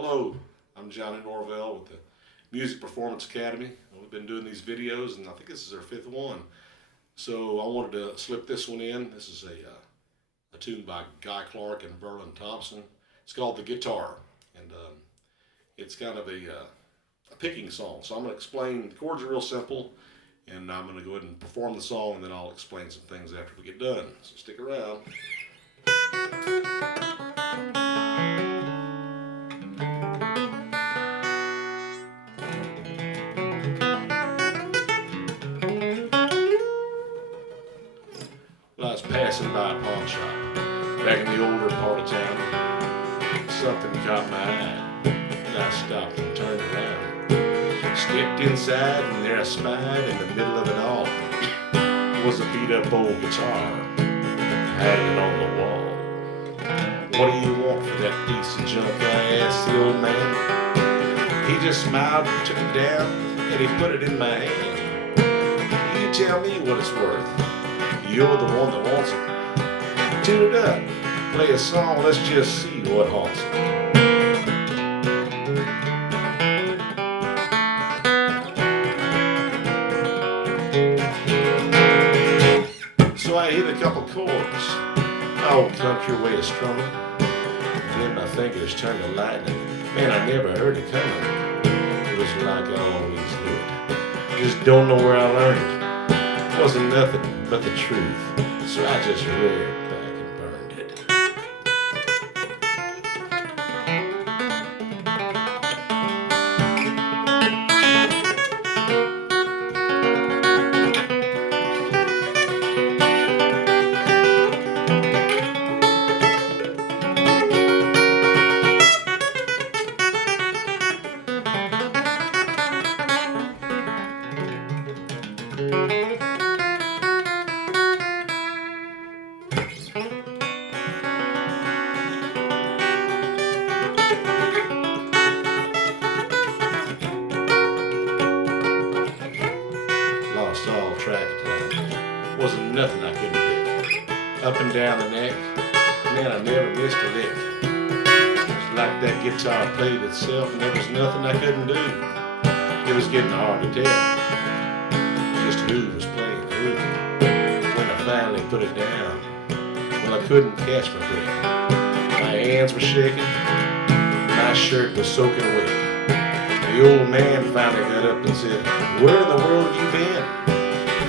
Hello, I'm Johnny Norvell with the Music Performance Academy. We've been doing these videos, and I think this is our fifth one. So I wanted to slip this one in. This is a tune by Guy Clark and Verlin Thompson. It's called The Guitar, and it's kind of a picking song. So I'm going to explain. The chords are real simple, and I'm going to go ahead and perform the song, and then I'll explain some things after we get done. So stick around. Well, I was passing by a pawn shop back in the older part of town. Something caught my eye, and I stopped and turned around. Stepped inside, and there I spied in the middle of it all was a beat-up old guitar hanging on the wall. "What do you want for that piece of junk?" I asked the old man. He just smiled and took it down, and he put it in my hand. "You tell me what it's worth. You're the one that wants it. Tune it up, play a song, let's just see what haunts it." So I hit a couple chords, my old country way of strumming. Then my fingers turned to lightning. Man, I never heard it coming. It was like I always knew it. Just don't know where I learned it. Wasn't nothing but the truth, so I just reared back and burned it. Lost all track of time. Wasn't nothing I couldn't pick. Up and down the neck, man, I never missed a lick. It was like that guitar played itself, and there was nothing I couldn't do. It was getting hard to tell just who was playing who. When I finally put it down, well, I couldn't catch my breath. My hands were shaking, my shirt was soaking wet. The old man finally got up and said, "Where in the world have you been?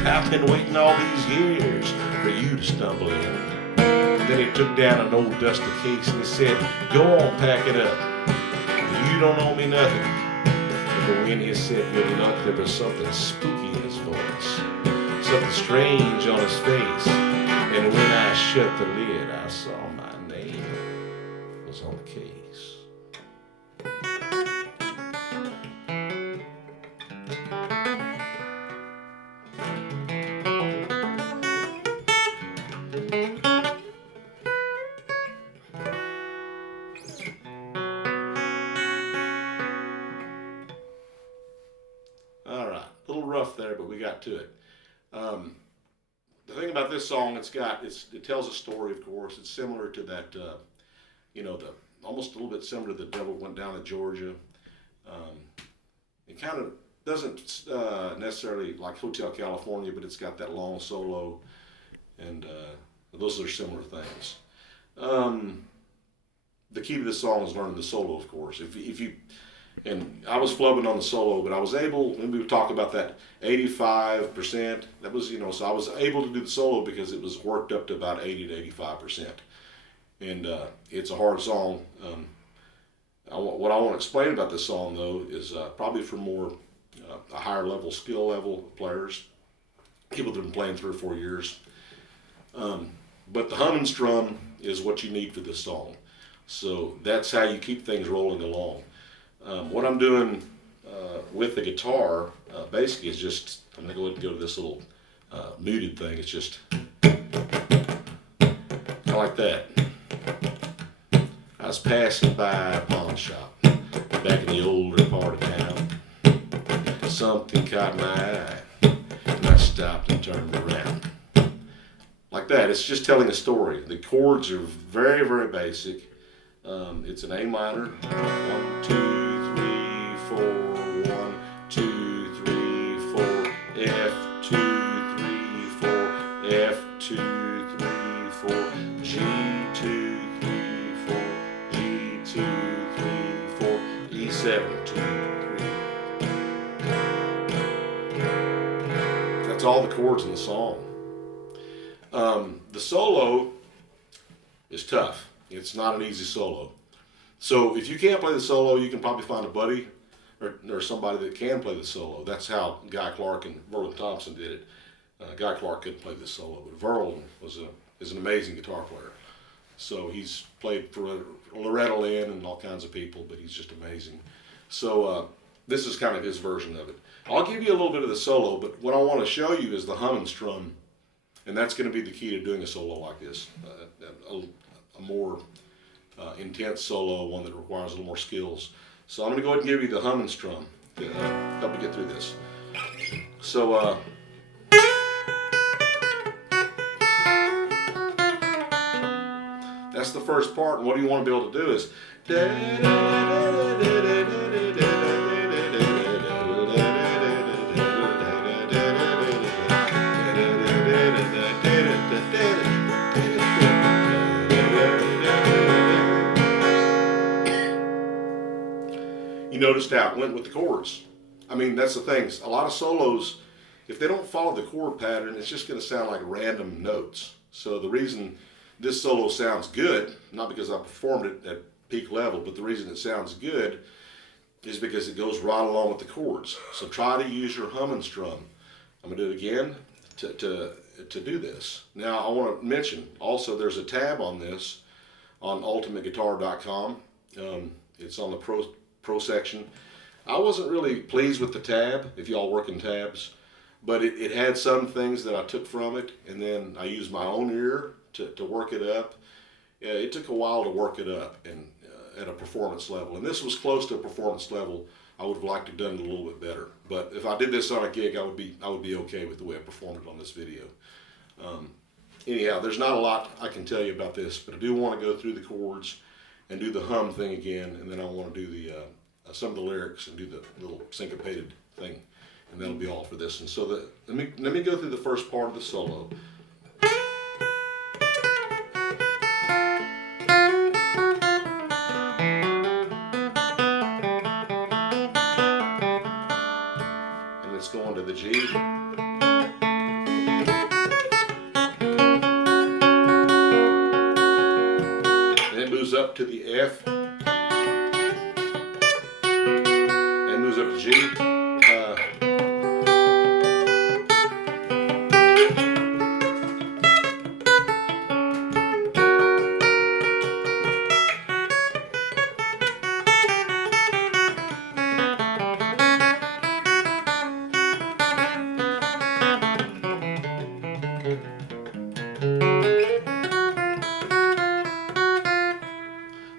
I've been waiting all these years for you to stumble in." Then he took down an old dusty case and he said, "Go on, pack it up. You don't owe me nothing." But when he said good luck, there was something spooky in his voice, something strange on his face. And when I shut the lid, I saw my name was on the case. All right, a little rough there, but we got to it. The thing about this song, it tells a story, of course. It's similar to that, almost a little bit similar to The Devil Went Down to Georgia. It kind of doesn't necessarily like Hotel California, but it's got that long solo, and those are similar things. The key to this song is learning the solo, of course. And I was flubbing on the solo, but I was able, and we would talk about that 85%. That was, so I was able to do the solo because it was worked up to about 80 to 85%. And it's a hard song. What I want to explain about this song, though, is probably for more a higher level, skill level players, people that have been playing 3 or 4 years. But the hum and strum is what you need for this song. So that's how you keep things rolling along. What I'm doing with the guitar basically is just, I'm going to go ahead and go to this little muted thing. It's just kind of like that. I was passing by a pawn shop back in the older part of town. Something caught my eye, and I stopped and turned around. Like that. It's just telling a story. The chords are very, very basic. It's an A minor. 1, 2, 3, 4. 1, 2, 3, 4. F 2, 3, 4. F 2, 3, 4. G 2, 3, 4. G 2, 3, 4. E7 2, 3. That's all the chords in the song. The solo is tough. It's not an easy solo. So if you can't play the solo, you can probably find a buddy or somebody that can play the solo. That's how Guy Clark and Verlin Thompson did it. Guy Clark couldn't play the solo, but Verlin is an amazing guitar player. So he's played for Loretta Lynn and all kinds of people, but he's just amazing. So this is kind of his version of it. I'll give you a little bit of the solo, but what I want to show you is the hum and strum, and that's going to be the key to doing a solo like this. A more intense solo, one that requires a little more skills. So I'm going to go ahead and give you the hum and strum to help you get through this. So that's the first part, and what you want to be able to do is you noticed how it went with the chords. I mean, that's the thing. A lot of solos, if they don't follow the chord pattern, it's just going to sound like random notes. So the reason this solo sounds good, not because I performed it at peak level, but the reason it sounds good is because it goes right along with the chords. So try to use your hum and strum. I'm going to do it again to do this. Now I want to mention also there's a tab on this on ultimateguitar.com. It's on the pro section. I wasn't really pleased with the tab, if y'all work in tabs, but it had some things that I took from it, and then I used my own ear to work it up. It took a while to work it up and at a performance level, and this was close to a performance level. I would have liked to have done it a little bit better, but if I did this on a gig, I would be okay with the way I performed it on this video. Anyhow, there's not a lot I can tell you about this, but I do want to go through the chords and do the hum thing again, and then I want to do the some of the lyrics and do the little syncopated thing, and that'll be all for this. And so let me go through the first part of the solo. And let's go on to the G. And it moves up to the F. Moves up to G. I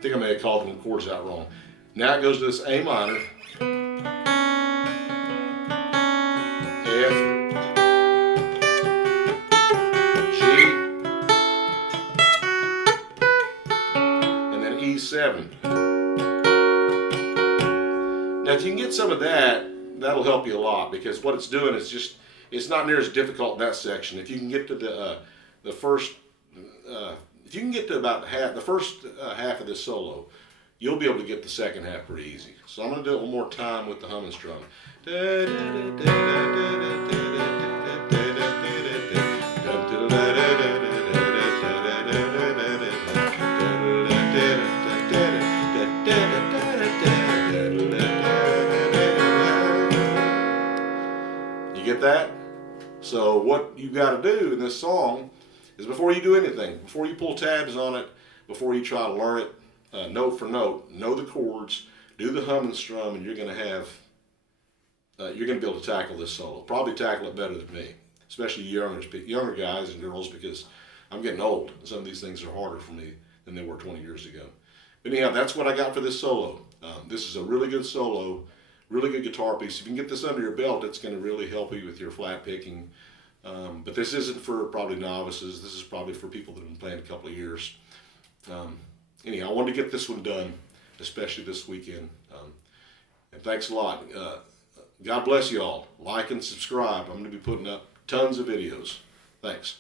think I may have called them chords out wrong. Now it goes to this A minor. F, G, and then E7. Now if you can get some of that, that'll help you a lot, because what it's doing is just, it's not near as difficult in that section. If you can get to the first, if you can get to about the first half of this solo, you'll be able to get the second half pretty easy. So I'm going to do it one more time with the hum and strum. You get that? So what you got to do in this song is, before you do anything, before you pull tabs on it, before you try to learn it note for note, know the chords, do the hum and strum, and you're going to be able to tackle this solo. Probably tackle it better than me, especially younger guys and girls, because I'm getting old. Some of these things are harder for me than they were 20 years ago. But anyhow, that's what I got for this solo. This is a really good solo, really good guitar piece. If you can get this under your belt, it's going to really help you with your flat picking. But this isn't for probably novices. This is probably for people that have been playing a couple of years. anyhow, I wanted to get this one done, especially this weekend. And thanks a lot. God bless you all. Like and subscribe. I'm going to be putting up tons of videos. Thanks.